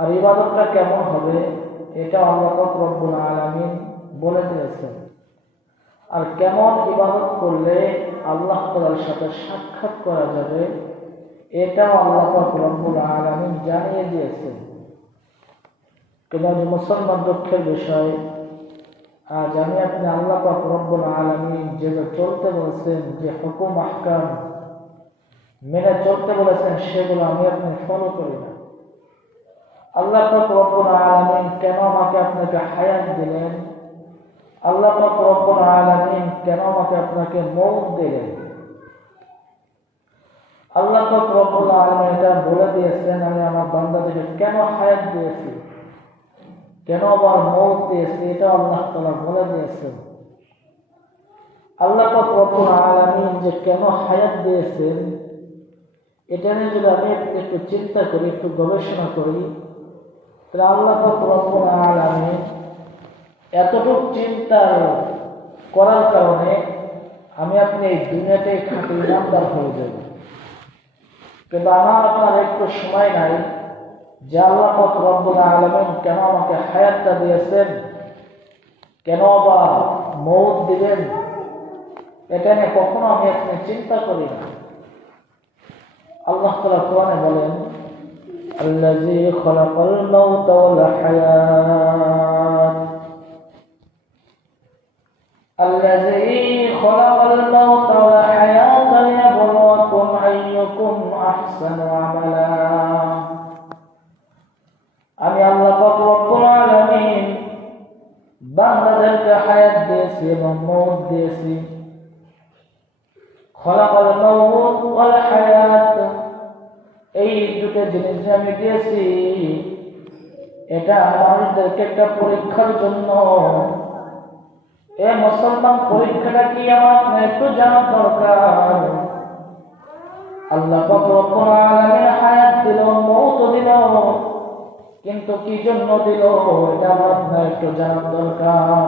আর ইবাদতটা কেমন হবে এটা আল্লাহ পাক রব্বুল আলামিন বলে দিয়েছেন। আর কেমন ইবাদত করলে আল্লাহ তাআলার সাথে সাক্ষাৎ করা যাবে এটাও আল্লাহ পাক রব্বুল আলামিন জানিয়ে দিয়েছেন। কিন্তু মুসলমান দুঃখের বিষয়, আজ আমি আপনি আল্লাহ পাক রব্বুল আলামিন যেটা চলতে বলেছেন, যে হুকুম আহকাম মেনে চলতে বলেছেন, সেগুলো আমি আপনি ফলো করি না। আল্লাহ পাক রব্বুল আলামিন কেন আমাকে আপনাকে হায়াত দিলেন? আল্লাহ পাক রব্বুল আলামিন কেন আমাকে আপনাকে মওত দিলেন? আল্লাহ পাক রব্বুল আলামিন এটা বলে দিয়েছেন, আমি আমার বান্দাদেরকে কেন হায়াত দিয়েছি, কেন আবার মওত দিয়েছি, এটা আল্লাহ তাআলা বলে দিয়েছেন। আল্লাহ পাক রব্বুল আলামিন যে কেন হায়াত দিয়েছেন এটা নিয়ে যদি আমি একটু চিন্তা করি, একটু গবেষণা করি, তাহলে আল্লাহ পাক রব্বুল আলামিন এতটুকু চিন্তা করার কারণে আমি আপনি এই দুনিয়াটাই খাঁটি ইমানদার হয়ে যাব। কিন্তু আমার আপনার একটু সময় নাই যে আল্লাহ পাক রব্বুল আলামিন কেন আমাকে হায়াতটা দিয়েছেন, কেন আবার মওত দিবেন, এটা নিয়ে কখনো আমি আপনি চিন্তা করি না। আল্লাহ তাআলা কোরআনে বলেন, আল্লাযী খালাকাল মাউতা ওয়াল হায়াত, আল্লাযী খালাকাল মাউতা ওয়াল হায়াতা লিয়াবলুয়াকুম আইয়ুকুম আহসানু আমালা। আমি আল্লাহ পাক রব্বুল আলামিন বান্দাদেরকে হায়াত দিয়েছি এবং মওত দিয়েছি। খালাকাল মাউত ওয়াল হায়াত, এই দুটো জিনিস আমি দিয়েছি, এটা আমাদেরকে একটা পরীক্ষার জন্য। এ মুসলমান, পরীক্ষাটা কি আমার একটু জানার দরকার। আল্লাহ পাক রব্বুল আলামিন হায়াত দিল, মওত দিল, কিন্তু কি জন্য দিল এটা আমার একটু জানার দরকার।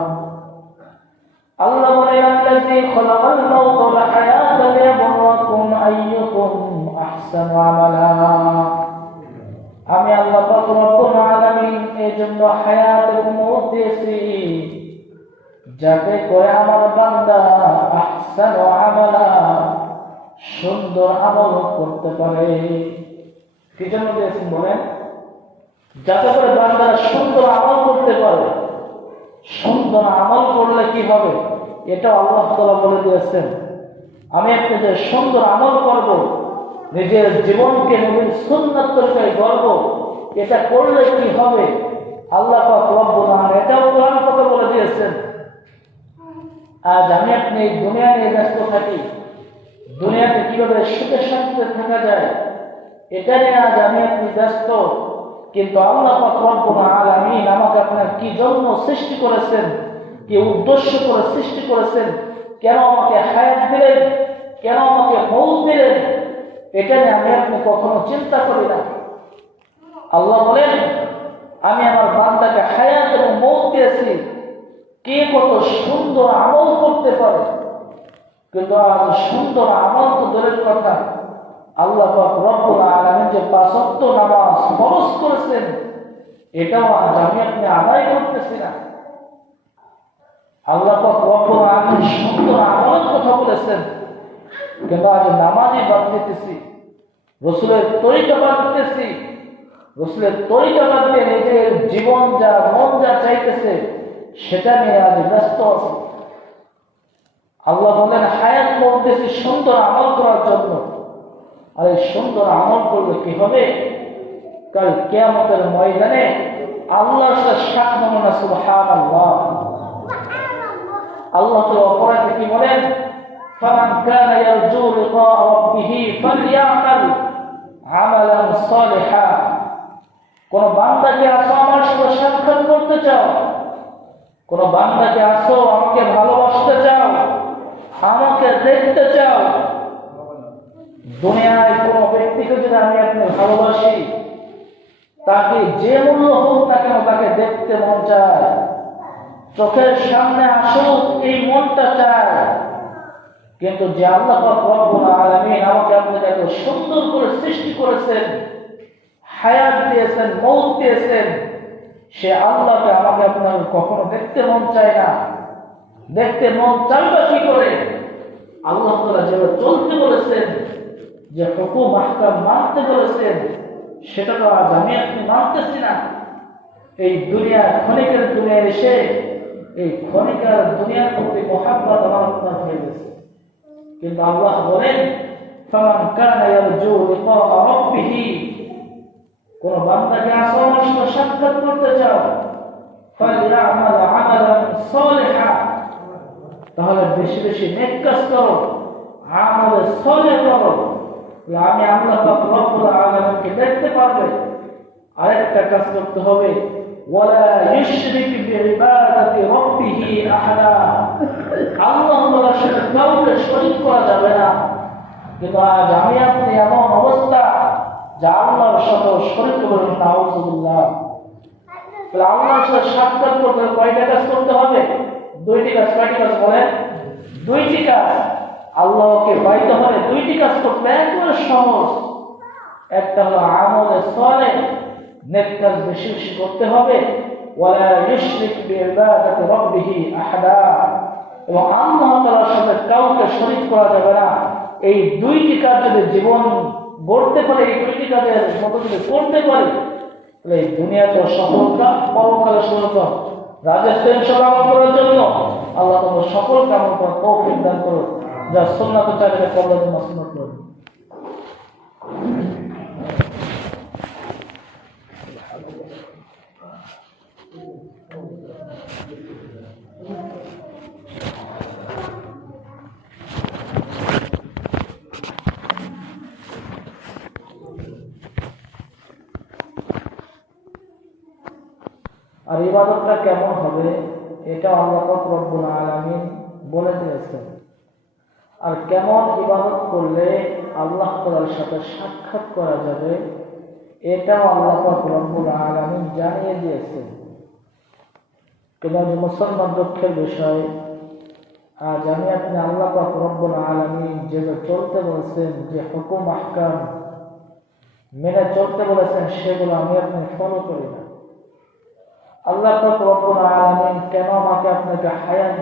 আল্লাহ বলে, আল্লাযী খালাকাল মাউতা ওয়াল হায়াতা লিয়াবলুয়াকুম আইয়ুকুম আহসানু আমালা। আমি আল্লাহ পাক রব্বুল আলামিন এই জন্য হায়াত এবং মওত দিয়েছি, যাতে করে আমার বান্দা আহসানু আমালা, সুন্দর আমল করতে পারে। কি জন্য দিয়েছেন বলেন? যাতে করে বান্দা সুন্দর আমল করতে পারে। সুন্দর আমল করলে কি হবে এটা আল্লাহ তাআলা বলে দিয়েছেন। আমি আপনি যে সুন্দর আমল করব, নিজের জীবনকে নবীর সুন্নাত তরিকায় গড়ব, এটা করলে কি হবে আল্লাহ পাক রব্বুল আলামিন এটাও কোরআন কথা বলে দিয়েছেন। আজ আমি আপনি এই দুনিয়া নিয়ে ব্যস্ত থাকি, দুনিয়াতে কিভাবে সুখে শান্তিতে থাকা যায় এটা নিয়ে আজ আমি আপনি ব্যস্ত। কিন্তু আল্লাহ পাক রব্বুল আলামিন আমাকে আপনার কি জন্য সৃষ্টি করেছেন, কি উদ্দেশ্য করে সৃষ্টি করেছেন, কেন আমাকে হায়াত দিলেন, কেন আমাকে মওত দিলেন, এটা নিয়ে আমি আপনি কখনো চিন্তা করি না। আল্লাহ বলেন, আমি আমার বান্দাকে হায়াত এবং মওত দিয়েছি, কে কত সুন্দর আমল করতে পারে। কিন্তু আজ সুন্দর আমল তো দূরের কথা, আল্লাহ পাক রব্বুল আলামিন যে ৫ ওয়াক্ত নামাজ ফরজ করেছেন এটাও আজ আমি আপনি আদায় করতেছি না। আল্লাহ পাক রব্বুল আলামিন সুন্দর আমলের কথা বলেছেন, কিন্তু আজ নামাজই বাদ দিতেছি, রাসূলের তরিকা বাদ দিতেছি, রাসূলের তরিকা বাদ দিয়ে নিজের জীবন যা মন যা চাইতেছে সেটা নিয়ে আজ ব্যস্ত আছি। আল্লাহ বলেন, হায়াত করতেছি সুন্দর আমল করার জন্য। আর এই সুন্দর আমল করলে কি হবে? কাল কিয়ামতের ময়দানে আল্লাহর সাথে সাক্ষাৎ হবে না। সুবহানাল্লাহ। আল্লাহ তো অপরাধে কি বলেন, ফামান কানা ইয়ারজু লিকা রাব্বিহি ফালইআমাল আমালান সালিহা। কোন বান্দাকে আসো আমার সাথে সাক্ষাৎ করতে চাও, কোন বান্দাকে আসো আমাকে ভালোবাসতে চাও, আমাকে দেখতে চাও। দুনিয়ায় কোনো ব্যক্তিকে যদি আমি আপনি ভালোবাসি, তাকে যে মূল্য হোক না কেন তাকে দেখতে মন চায়, চোখের সামনে আসুক এই মনটা চায়। কিন্তু যে আল্লাহ পাক রব্বুল আলামিন আমাকে আপনাকে এত সুন্দর করে সৃষ্টি করেছেন, হায়াত দিয়েছেন, মৌত দিয়েছেন, সে আল্লাহকে আমাকে আপনার কখনো দেখতে মন চায় না। দেখতে মন চাইবে কি করে? আল্লাহ তাআলা যেভাবে চলতে বলেছেন, যে হুকুম আহকাম মানতে বলেছেন, সেটা তো আজ আমি আপনি মানতেছি না। এই দুনিয়া ক্ষণিকের দুনিয়া এসে এই ক্ষণিকের দুনিয়ার প্রতি মহাব্বত আমার আপনার হয়ে গেছে। কিন্তু আল্লাহ বলেন, ফামান কানা ইয়ারজু লিকা রাব্বিহ, কোন বান্দাকে আসমানের সাথে সাক্ষাৎ করতে চাও, ফালইআমাল আমালান সালিহা, তাহলে বেশি বেশি নেক কাজ করো, আমলে সালেহ করো, আমি আল্লাহ পাক রব্বুল আলামিনকে দেখতে পারবে। আরেকটা কাজ করতে হবে, ওয়ালা ইউশরিক বিইবাদাতি রাব্বিহি আহাদা, আল্লাহ তাআলার সাথে কাউকে শরীক করা যাবে না। কিন্তু আজ আমি আপনি এমন অবস্থা যা আল্লাহর সাথে শরীক করেন, নাউযুবিল্লাহ। তাহলে আল্লাহর সাথে সাক্ষাৎ করতে কয়টা কাজ করতে হবে? দুইটি কাজ। কয়টি কাজ বলেন? দুইটি কাজ। আল্লাহকে পাইতে হলে দুইটি কাজ করতে একবারে সহজ। একটা হলো আমলে সালেহ, নেক কাজ বেশি বেশি করতে হবে, ওয়ালা ইউশরিক বিইবাদাতি রাব্বিহি আহাদা, এবং আল্লাহ তাআলার সাথে কাউকে শরীক করা যাবে না। এই দুইটি কাজ যদি জীবন গড়তে পারে, এই দুইটি কাজের মতো যদি করতে পারে, তাহলে এই দুনিয়াতে সফলতা, পরকালে সফলতা। রাজস্থান সভা করার জন্য আল্লাহ তাআলা সকল কাম করার তৌফিক দান করুন। যা সুন্নাত চালিয়ে কবুল মাসনুত করুন। আর ইবাদতটা কেমন হবে এটা আল্লাহ পাক রব্বুল আলামিন বলে দিয়েছেন। আর কেমন ইবাদত করলে আল্লাহ তাআলার সাথে সাক্ষাৎ করা যাবে এটাও আল্লাহ পাক রব্বুল আলামিন জানিয়ে দিয়েছেন। কিন্তু মুসলমান দুঃখের বিষয়, আজ আমি আপনি আল্লাহ পাক রব্বুল আলামিন যেটা চলতে বলেছেন, যে হুকুম আহকাম মেনে চলতে বলেছেন, সেগুলো আমি আপনি ফলো করি না। আল্লাহ পাক রব্বুল আলামিন কেন আমাকে আপনাকে হায়াত